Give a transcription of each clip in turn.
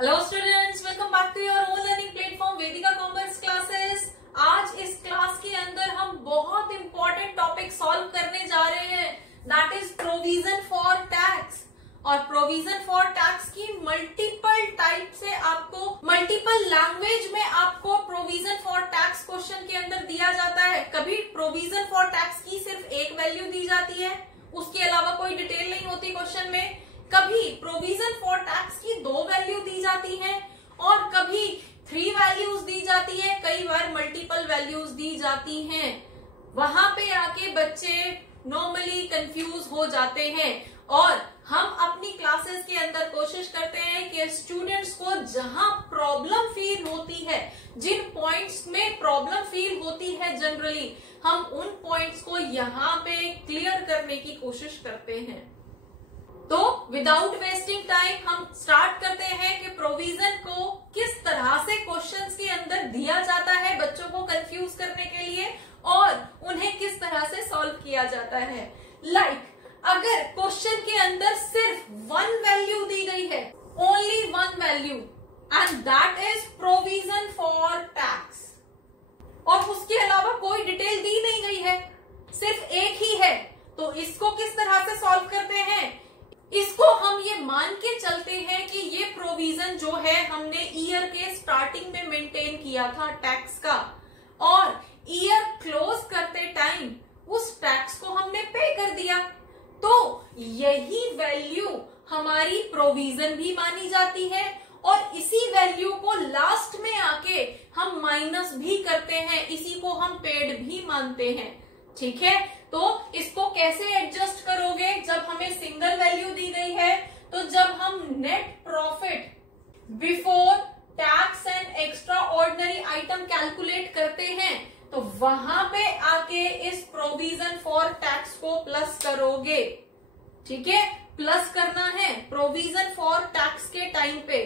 Hello students, welcome back to your own learning platform Vedika commerce classes. आज इस class के अंदर हम बहुत इंपॉर्टेंट टॉपिक सॉल्व करने जा रहे हैं, that is provision for tax. और प्रोविजन फॉर टैक्स की मल्टीपल टाइप से आपको मल्टीपल लैंग्वेज में आपको प्रोविजन फॉर टैक्स क्वेश्चन के अंदर दिया जाता है। कभी प्रोविजन फॉर टैक्स की सिर्फ एक वैल्यू दी जाती है, उसके अलावा कोई डिटेल नहीं होती क्वेश्चन में। कभी प्रोविजन फॉर टैक्स की 2 वैल्यू दी जाती हैं और कभी 3 वैल्यूज दी जाती है, कई बार मल्टीपल वैल्यूज दी जाती हैं। वहां पे आके बच्चे नॉर्मली कंफ्यूज हो जाते हैं और हम अपनी क्लासेस के अंदर कोशिश करते हैं कि स्टूडेंट्स को जहां प्रॉब्लम फील होती है, जिन पॉइंट्स में प्रॉब्लम फील होती है जनरली, हम उन पॉइंट्स को यहाँ पे क्लियर करने की कोशिश करते हैं। तो विदाउट वेस्टिंग टाइम हम स्टार्ट करते हैं कि प्रोविजन को किस तरह से क्वेश्चंस के अंदर दिया जाता है बच्चों को कंफ्यूज करने के लिए और उन्हें किस तरह से सॉल्व किया जाता है। अगर क्वेश्चन के अंदर सिर्फ 1 वैल्यू दी गई है, only 1 value, and that is provision for tax, और उसके अलावा कोई डिटेल दी नहीं गई है, सिर्फ एक ही है, तो इसको किस तरह से सॉल्व करते हैं? इसको हम ये मान के चलते हैं कि ये प्रोविजन जो है हमने ईयर के स्टार्टिंग में मेंटेन किया था टैक्स का, और ईयर क्लोज करते टाइम उस टैक्स को हमने पे कर दिया, तो यही वैल्यू हमारी प्रोविजन भी मानी जाती है और इसी वैल्यू को लास्ट में आके हम माइनस भी करते हैं, इसी को हम पेड भी मानते हैं। ठीक है, तो इसको कैसे एडजस्ट करोगे? जब हमें सिंगल वैल्यू दी गई है, तो जब हम net profit before tax and extra ordinary item calculate करते हैं, तो वहां पे आके इस प्रोविजन फॉर टैक्स को प्लस करोगे। ठीक है, प्लस करना है प्रोविजन फॉर टैक्स के टाइम पे।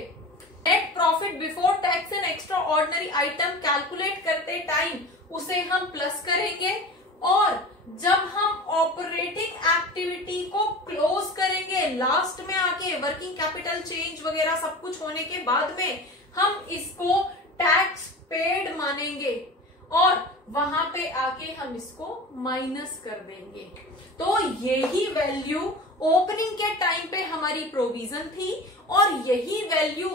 Net profit before tax and extra ordinary item calculate करते टाइम उसे हम प्लस करेंगे, और जब हम ऑपरेटिंग एक्टिविटी को क्लोज करेंगे, लास्ट में आके वर्किंग कैपिटल चेंज वगैरह सब कुछ होने के बाद में हम इसको टैक्स पेड मानेंगे और वहां पे आके हम इसको माइनस कर देंगे। तो यही वैल्यू ओपनिंग के टाइम पे हमारी प्रोविजन थी और यही वैल्यू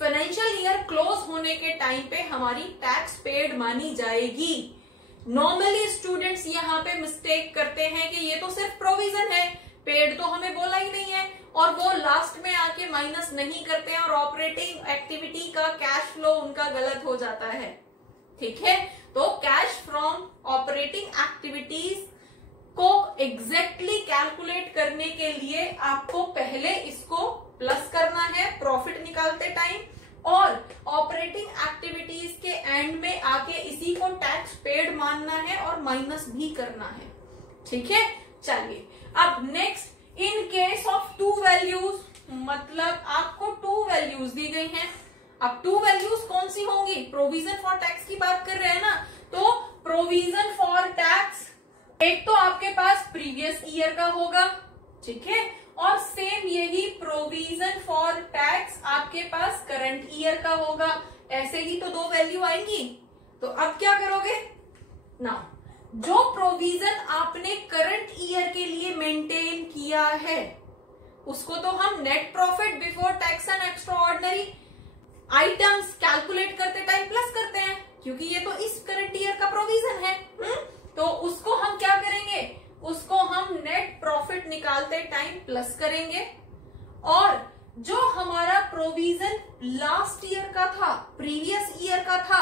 फाइनेंशियल ईयर क्लोज होने के टाइम पे हमारी टैक्स पेड मानी जाएगी। नॉर्मली स्टूडेंट्स यहाँ पे मिस्टेक करते हैं कि ये तो सिर्फ प्रोविजन है, पेड तो हमें बोला ही नहीं है, और वो लास्ट में आके माइनस नहीं करते हैं और ऑपरेटिंग एक्टिविटी का कैश फ्लो उनका गलत हो जाता है। ठीक है, तो कैश फ्रॉम ऑपरेटिंग एक्टिविटीज को एग्जैक्टली कैलकुलेट करने के लिए आपको पहले इसको प्लस करना है प्रॉफिट निकालते टाइम, और ऑपरेटिंग एक्टिविटीज के एंड में आके इसी को टैक्स पेड मानना है और माइनस भी करना है। ठीक है, चलिए अब next, in case of 2 values, मतलब आपको 2 वैल्यूज दी गई हैं। अब 2 वैल्यूज कौन सी होंगी? प्रोविजन फॉर टैक्स की बात कर रहे हैं ना, तो प्रोविजन फॉर टैक्स एक तो आपके पास प्रीवियस ईयर का होगा, ठीक है, और सेम यही प्रोविजन फॉर टैक्स आपके पास करंट ईयर का होगा। ऐसे ही तो 2 वैल्यू आएंगी। तो अब क्या करोगे ना, जो प्रोविजन आपने करंट ईयर के लिए मेंटेन किया है उसको तो हम net profit before tax and extra ordinary items calculate करते टाइम प्लस करते हैं, क्योंकि ये तो इस करंट ईयर का प्रोविजन है। तो उसको हम क्या करेंगे, उसको हम नेट प्रॉफिट निकालते टाइम प्लस करेंगे, और जो हमारा प्रोविजन लास्ट ईयर का था, प्रीवियस ईयर का था,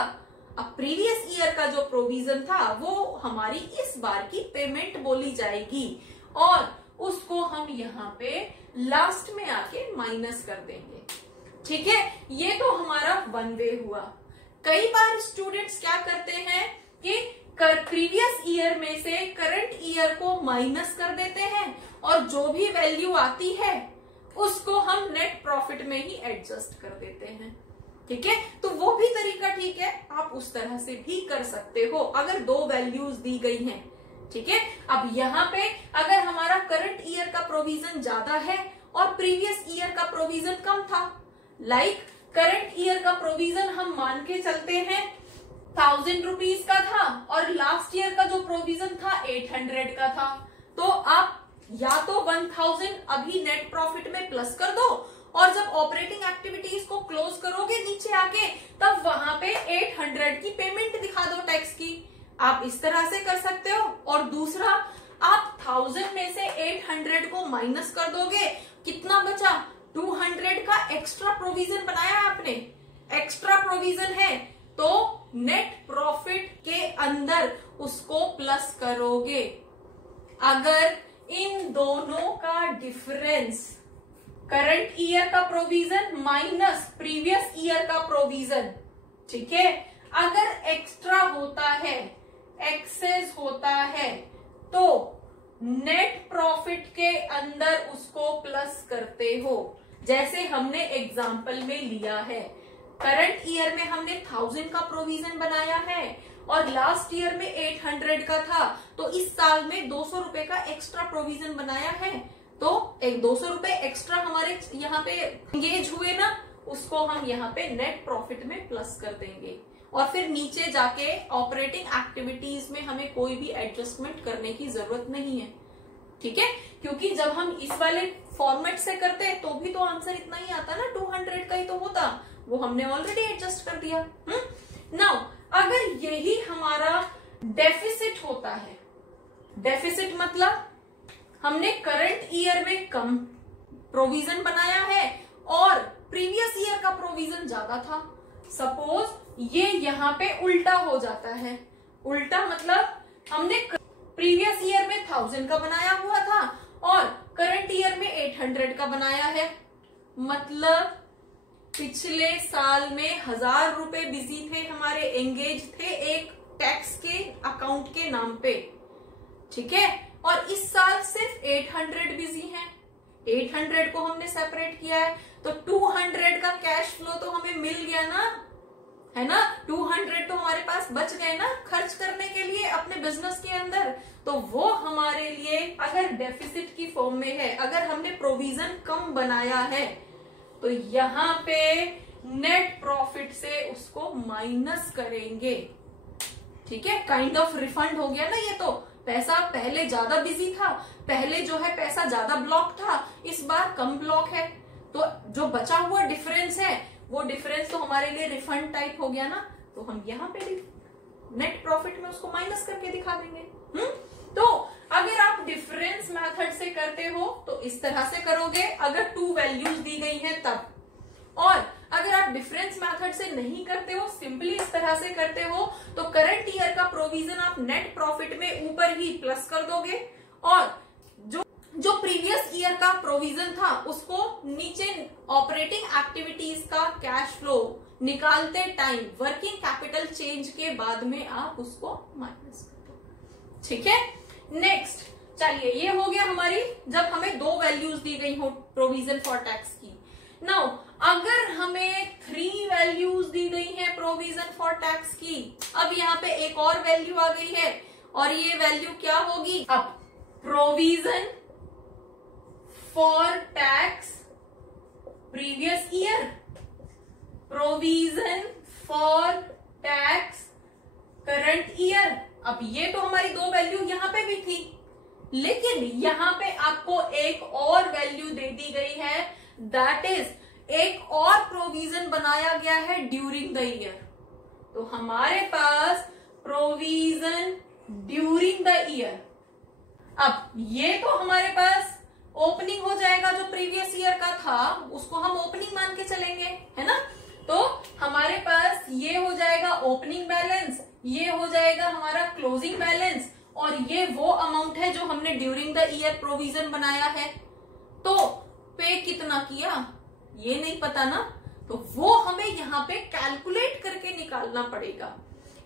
अब प्रीवियस ईयर का जो प्रोविजन था वो हमारी इस बार की पेमेंट बोली जाएगी, और उसको हम यहाँ पे लास्ट में आके माइनस कर देंगे। ठीक है, ये तो हमारा 1 वे हुआ। कई बार स्टूडेंट्स क्या करते हैं कि प्रीवियस ईयर में से करंट ईयर को माइनस कर देते हैं और जो भी वैल्यू आती है उसको हम नेट प्रॉफिट में ही एडजस्ट कर देते हैं। ठीक है, तो वो भी तरीका ठीक है, आप उस तरह से भी कर सकते हो अगर 2 वैल्यूज दी गई हैं। ठीक है, अब यहाँ पे अगर हमारा करंट ईयर का प्रोविजन ज्यादा है और प्रीवियस ईयर का प्रोविजन कम था, करंट ईयर का प्रोविजन हम मान के चलते हैं 1000 रुपीज का था और लास्ट ईयर का जो प्रोविजन था 800 का था, तो आप या तो 1000 अभी नेट प्रॉफिट में प्लस कर दो और जब ऑपरेटिंग एक्टिविटीज को क्लोज करोगे नीचे आके तब वहां पे 800 की पेमेंट दिखा दो टैक्स की। आप इस तरह से कर सकते हो। और दूसरा, आप 1000 में से 800 को माइनस कर दोगे, कितना बचा? 200 का एक्स्ट्रा प्रोविजन बनाया आपने, एक्स्ट्रा प्रोविजन है तो नेट प्रॉफिट के अंदर उसको प्लस करोगे। अगर इन दोनों का डिफरेंस करंट ईयर का प्रोविजन माइनस प्रीवियस ईयर का प्रोविजन, ठीक है, अगर एक्स्ट्रा होता है, एक्सेस होता है, तो नेट प्रॉफिट के अंदर उसको प्लस करते हो। जैसे हमने एग्जाम्पल में लिया है, करंट ईयर में हमने 1000 का प्रोविजन बनाया है और लास्ट ईयर में 800 का था, तो इस साल में 200 रुपए का एक्स्ट्रा प्रोविजन बनाया है, तो एक 200 रुपए एक्स्ट्रा हमारे यहाँ पे एंगेज हुए ना, उसको हम यहाँ पे नेट प्रॉफिट में प्लस कर देंगे। और फिर नीचे जाके ऑपरेटिंग एक्टिविटीज में हमें कोई भी एडजस्टमेंट करने की जरूरत नहीं है, ठीक है, क्योंकि जब हम इस वाले फॉर्मेट से करते तो भी तो आंसर इतना ही आता ना, 200 का ही तो होता, वो हमने ऑलरेडी एडजस्ट कर दिया। नाउ अगर यही हमारा डेफिसिट होता है, डेफिसिट मतलब हमने करंट ईयर में कम प्रोविजन बनाया है और प्रीवियस ईयर का प्रोविजन ज्यादा था, सपोज ये यहाँ पे उल्टा हो जाता है। उल्टा मतलब हमने प्रीवियस ईयर में 1000 का बनाया हुआ था और करंट ईयर में 800 का बनाया है, मतलब पिछले साल में 1000 रुपए बिजी थे हमारे, एंगेज थे एक टैक्स के अकाउंट के नाम पे, ठीक है, और इस साल सिर्फ 800 बिजी है। 800 को हमने सेपरेट किया है तो 200 का कैश फ्लो तो हमें मिल गया ना, है ना, 200 तो हमारे पास बच गए ना खर्च करने के लिए अपने बिजनेस के अंदर। तो वो हमारे लिए अगर डेफिसिट की फॉर्म में है, अगर हमने प्रोविजन कम बनाया है, तो यहाँ पे नेट प्रॉफिट से उसको माइनस करेंगे, ठीक है, काइंड ऑफ रिफंड हो गया ना। ये तो पैसा पहले ज्यादा बिजी था, पहले जो है पैसा ज्यादा ब्लॉक था, इस बार कम ब्लॉक है, तो जो बचा हुआ डिफरेंस है वो डिफरेंस तो हमारे लिए रिफंड टाइप हो गया ना, तो हम यहाँ पे नेट प्रॉफिट में उसको माइनस करके दिखा देंगे। तो अगर आप डिफरेंस मेथड से करते हो तो इस तरह से करोगे अगर 2 वैल्यूज दी गई हैं तब, और अगर आप डिफरेंस मेथड से नहीं करते हो, सिंपली इस तरह से करते हो, तो करंट ईयर का प्रोविजन आप नेट प्रॉफिट में ऊपर ही प्लस कर दोगे और जो प्रीवियस ईयर का प्रोविजन था उसको नीचे ऑपरेटिंग एक्टिविटीज का कैश फ्लो निकालते टाइम वर्किंग कैपिटल चेंज के बाद में आप उसको माइनस कर दो, ठीक है। नेक्स्ट, चलिए ये हो गया हमारी जब हमें 2 वैल्यूज दी गई हो प्रोविजन फॉर टैक्स की। नाउ अगर हमें 3 वैल्यूज दी गई है प्रोविजन फॉर टैक्स की, अब यहाँ पे एक और वैल्यू आ गई है और ये वैल्यू क्या होगी? अब provision for tax previous year, provision for tax current year. अब ये तो हमारी 2 वैल्यू यहाँ पे भी थी, लेकिन यहाँ पे आपको एक और वैल्यू दे दी गई है, दैट इज एक और प्रोविजन बनाया गया है ड्यूरिंग द ईयर। तो हमारे पास प्रोविजन ड्यूरिंग द ईयर, अब ये तो हमारे पास ओपनिंग हो जाएगा, जो प्रीवियस ईयर का था उसको हम ओपनिंग मान के चलेंगे, है ना। तो हमारे पास ये हो जाएगा ओपनिंग बैलेंस, ये हो जाएगा हमारा क्लोजिंग बैलेंस, और ये वो अमाउंट है जो हमने ड्यूरिंग द ईयर प्रोविजन बनाया है। तो पे कितना किया ये नहीं पता ना, तो वो हमें यहाँ पे कैलकुलेट करके निकालना पड़ेगा।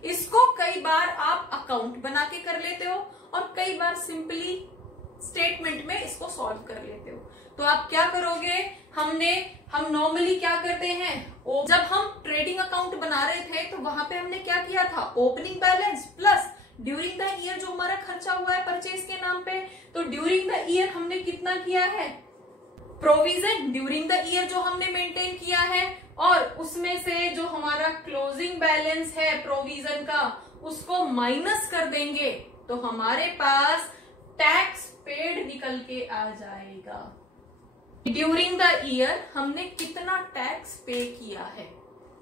इसको कई बार आप अकाउंट बना के कर लेते हो और कई बार सिंपली स्टेटमेंट में इसको सॉल्व कर लेते हो। तो आप क्या करोगे, हम नॉर्मली क्या करते हैं, जब हम ट्रेडिंग अकाउंट बना रहे थे तो वहां पे हमने क्या किया था, opening balance plus during the year जो हमारा खर्चा हुआ है परचेज के नाम पे, तो ड्यूरिंग द ईयर हमने कितना किया है प्रोविजन ड्यूरिंग द ईयर जो हमने मेंटेन किया है, और उसमें से जो हमारा क्लोजिंग बैलेंस है प्रोविजन का उसको माइनस कर देंगे तो हमारे पास टैक्स पेड निकल के आ जाएगा। ड्यूरिंग द ईयर हमने कितना टैक्स पे किया है,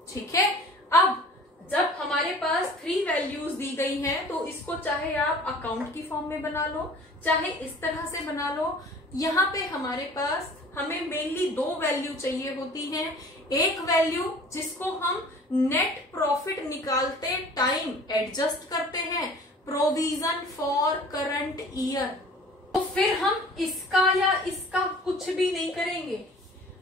ठीक है। अब जब हमारे पास 3 वैल्यूज दी गई हैं तो इसको चाहे आप अकाउंट की फॉर्म में बना लो, चाहे इस तरह से बना लो। यहाँ पे हमारे पास हमें मेनली 2 वैल्यू चाहिए होती हैं। एक वैल्यू जिसको हम नेट प्रॉफिट निकालते टाइम एडजस्ट करते हैं, प्रोविजन फॉर करंट ईयर। तो फिर हम इसका या इसका कुछ भी नहीं करेंगे,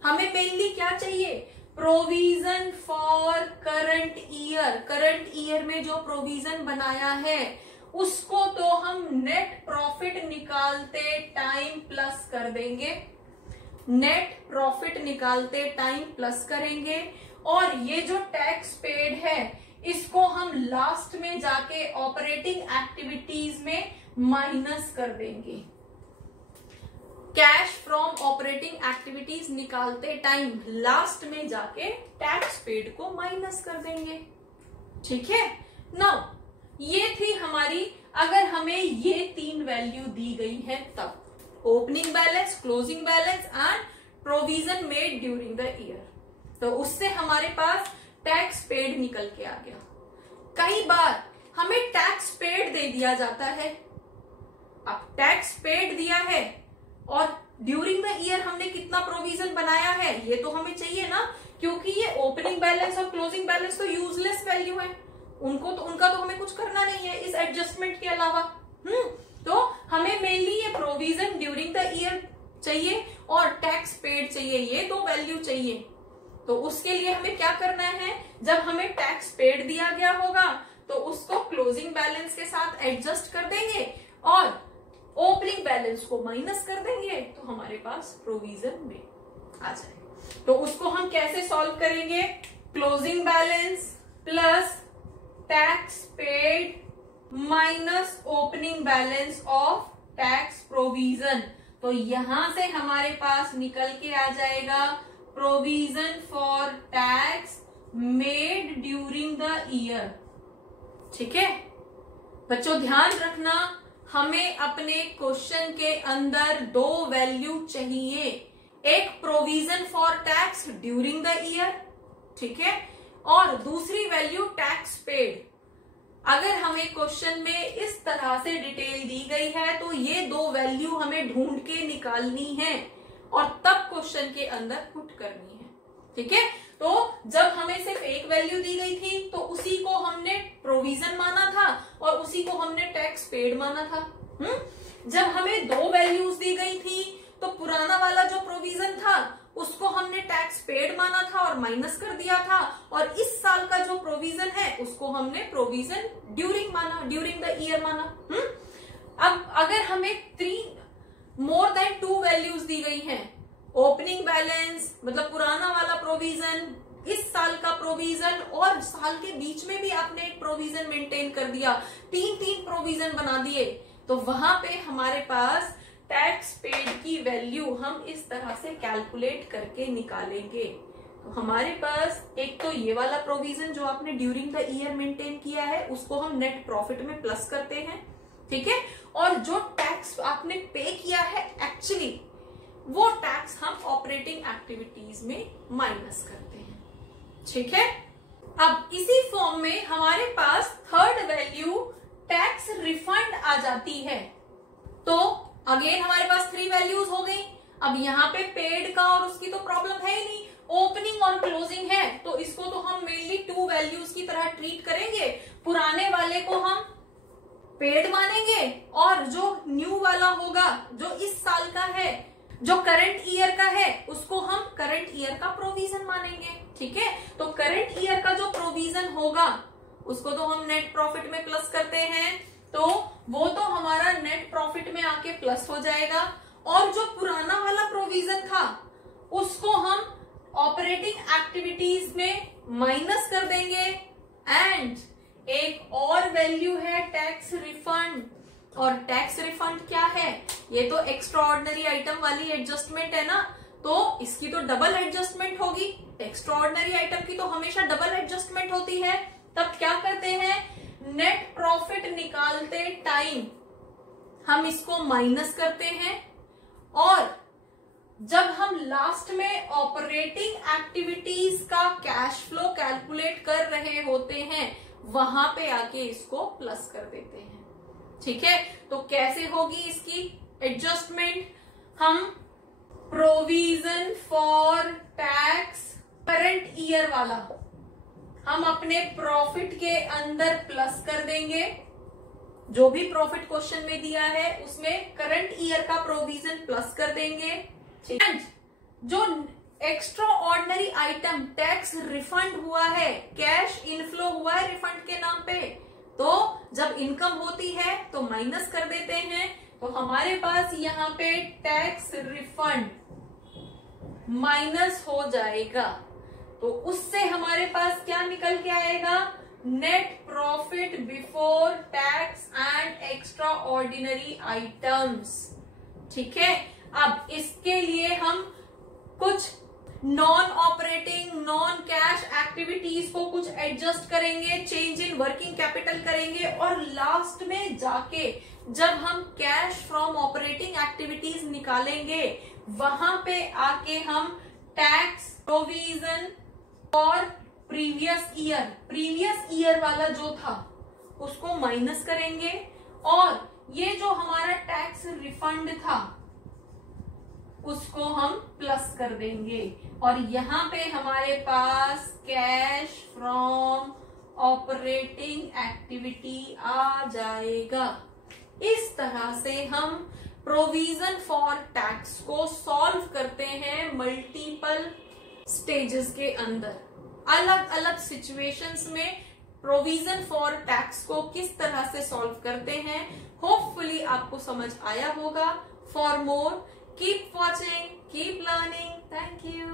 हमें मेनली क्या चाहिए, provision for current year. Current year में जो प्रोविजन बनाया है उसको तो हम नेट प्रॉफिट निकालते टाइम प्लस कर देंगे, नेट प्रॉफिट निकालते टाइम प्लस करेंगे, और ये जो टैक्स पेड है इसको हम लास्ट में जाके ऑपरेटिंग एक्टिविटीज में माइनस कर देंगे। कैश फ्रॉम ऑपरेटिंग एक्टिविटीज निकालते टाइम लास्ट में जाके टैक्स पेड को माइनस कर देंगे, ठीक है। नाउ ये थी हमारी, अगर हमें ये 3 वैल्यू दी गई है तब opening balance, closing balance and provision made during the year, तो उससे हमारे पास टैक्स पेड निकल के आ गया। कई बार हमें टैक्स पेड दे दिया जाता है, अब टैक्स पेड दिया है और ड्यूरिंग द ईयर हमने कितना प्रोविजन बनाया है ये तो हमें चाहिए ना, क्योंकि ये ओपनिंग बैलेंस और क्लोजिंग बैलेंस तो यूजलेस वैल्यू है, उनका तो हमें कुछ करना नहीं है इस एडजस्टमेंट के अलावा। तो हमें मेनली ये प्रोविजन ड्यूरिंग द ईयर चाहिए और टैक्स पेड चाहिए, ये 2 वैल्यू चाहिए। तो उसके लिए हमें क्या करना है, जब हमें टैक्स पेड दिया गया होगा तो उसको क्लोजिंग बैलेंस के साथ एडजस्ट कर देंगे और ओपनिंग बैलेंस को माइनस कर देंगे तो हमारे पास प्रोविजन में आ जाए। तो उसको हम कैसे सॉल्व करेंगे, closing balance plus tax paid minus opening balance of tax provision. तो यहां से हमारे पास निकल के आ जाएगा provision for tax made during the year, ठीक है। बच्चों ध्यान रखना, हमें अपने क्वेश्चन के अंदर 2 वैल्यू चाहिए, एक provision for tax during the year, ठीक है, और दूसरी वैल्यू टैक्स पेड। अगर हमें क्वेश्चन में इस तरह से डिटेल दी गई है तो ये 2 वैल्यू हमें ढूंढ के निकालनी है और तब क्वेश्चन के अंदर पुट करनी है, ठीक है। तो जब हमें सिर्फ एक वैल्यू दी गई थी तो उसी को हमने प्रोविजन माना था और उसी को हमने टैक्स पेड माना था। जब हमें 2 वैल्यूज दी गई थी तो पुराना वाला जो प्रोविजन था उसको हमने टैक्स पेड माना था और माइनस कर दिया था, और इस साल का जो प्रोविजन है उसको हमने प्रोविजन ड्यूरिंग माना, ड्यूरिंग द ईयर माना। अब अगर हमें 3 मोर देन 2 वैल्यूज दी गई हैं, ओपनिंग बैलेंस मतलब पुराना वाला प्रोविजन, इस साल का प्रोविजन और साल के बीच में भी आपने एक प्रोविजन मेंटेन कर दिया, 3 प्रोविजन बना दिए, तो वहां पे हमारे पास टैक्स पेड की वैल्यू हम इस तरह से कैलकुलेट करके निकालेंगे। तो हमारे पास एक तो ये वाला प्रोविजन जो आपने ड्यूरिंग द ईयर मेंटेन किया है उसको हम नेट प्रॉफिट में प्लस करते हैं, ठीक है, और जो टैक्स आपने पे किया है एक्चुअली वो टैक्स हम ऑपरेटिंग एक्टिविटीज में माइनस करते हैं, ठीक है। अब इसी फॉर्म में हमारे पास 3rd वैल्यू टैक्स रिफंड आ जाती है। तो अगेन हमारे पास 3 वैल्यूज हो गई। अब यहाँ पे पेड का और उसकी तो प्रॉब्लम है ही नहीं, ओपनिंग और क्लोजिंग है, तो इसको तो हम मेनली 2 वैल्यूज की तरह ट्रीट करेंगे। पुराने वाले को हम पेड मानेंगे और जो न्यू वाला होगा जो इस साल का है, जो करंट ईयर का है, उसको हम करंट ईयर का प्रोविजन मानेंगे, ठीक है। तो करंट ईयर का जो प्रोविजन होगा उसको तो हम नेट प्रॉफिट में प्लस करते हैं, तो वो तो हमारा नेट प्रॉफिट में आके प्लस हो जाएगा, और जो पुराना वाला प्रोविजन था उसको हम ऑपरेटिंग एक्टिविटीज में माइनस कर देंगे। एंड एक और वैल्यू है टैक्स रिफंड, और टैक्स रिफंड क्या है, ये तो एक्स्ट्रा ऑर्डिनरी आइटम वाली एडजस्टमेंट है ना, तो इसकी तो डबल एडजस्टमेंट होगी, एक्स्ट्राऑर्डिनरी आइटम की तो हमेशा डबल एडजस्टमेंट होती है। तब क्या करते हैं, नेट प्रॉफिट निकालते टाइम हम इसको माइनस करते हैं, और जब हम लास्ट में ऑपरेटिंग एक्टिविटीज का कैश फ्लो कैलकुलेट कर रहे होते हैं वहां पे आके इसको प्लस कर देते हैं। ठीक है, तो कैसे होगी इसकी एडजस्टमेंट, हम provision for tax current year वाला हम अपने प्रॉफिट के अंदर प्लस कर देंगे। जो भी प्रॉफिट क्वेश्चन में दिया है उसमें करंट ईयर का प्रोविजन प्लस कर देंगे। एंड जो extra ordinary item tax refund हुआ है, कैश इनफ्लो हुआ है रिफंड के नाम पे, तो जब इनकम होती है तो माइनस कर देते हैं। तो हमारे पास यहाँ पे टैक्स रिफंड माइनस हो जाएगा, तो उससे हमारे पास क्या निकल के आएगा, net profit before tax and extra ordinary items. ठीक है, अब इसके लिए हम कुछ non operating non cash activities को कुछ एडजस्ट करेंगे, चेंज इन वर्किंग कैपिटल करेंगे, और लास्ट में जाके जब हम कैश फ्रॉम ऑपरेटिंग एक्टिविटीज निकालेंगे वहां पे आके हम टैक्स प्रोविजन और प्रीवियस ईयर वाला जो था उसको माइनस करेंगे, और ये जो हमारा टैक्स रिफंड था उसको हम प्लस कर देंगे, और यहाँ पे हमारे पास कैश फ्रॉम ऑपरेटिंग एक्टिविटी आ जाएगा। इस तरह से हम प्रोविजन फॉर टैक्स को सॉल्व करते हैं मल्टीपल स्टेजेस के अंदर। अलग अलग सिचुएशंस में प्रोविजन फॉर टैक्स को किस तरह से सॉल्व करते हैं, होपफुली आपको समझ आया होगा। For more, keep watching, keep learning. Thank you.